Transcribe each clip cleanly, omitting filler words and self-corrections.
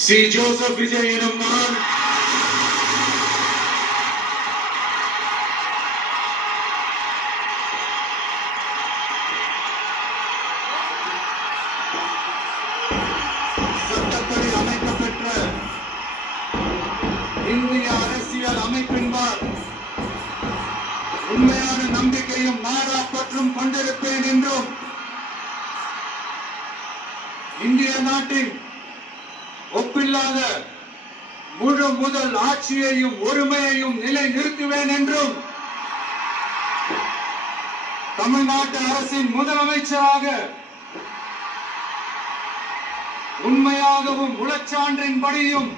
C Joseph Vijay எனும் நான் சட்டப்படி அமைக்கப்பெற்ற இந்திய அரசியல் அமைப்பின்பால் உண்மையான நம்பிக்கையும் நாடாப்பற்றும் கொண்டிருப்பேன் என்றும் இந்திய நாட்டின் ஒப்பில்லாத முழு முதல் ஆட்சியையும் ஒருமையையும் நிலை நிறுத்துவேன் என்றும் தமிழ்நாட்டு அரசின் முதலமைச்சராக உண்மையாகவும் உளச்சான்றின்படியும்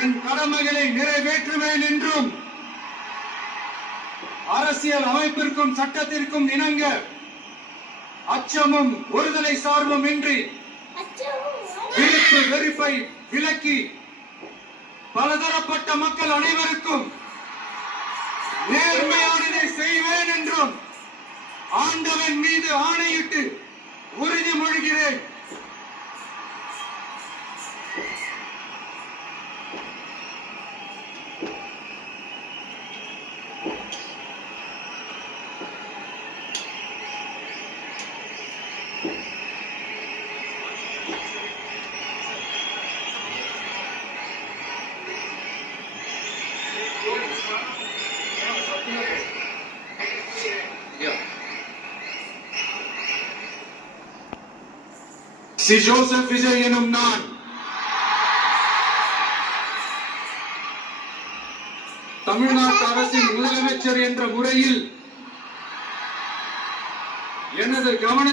என் கடமைகளை நிறைவேற்றுவேன் என்றும் அரசியல் அமைப்பிற்கும் சட்டத்திற்கும் இணங்க அச்சமும் ஒருதலை சார்பும் இன்றி விருப்பு வெறுப்பை விலக்கி பலதரப்பட்ட மக்கள் அனைவருக்கும் நேர்மையானதை செய்வேன் என்றும் ஆண்டவன் மீது ஆணையிட்டு உறுதிமொழிகிறேன். சி ஜோசப் விஜய் எனும் நான் தமிழ்நாட்டு அரசின் முதலமைச்சர் என்ற முறையில் எனது கவன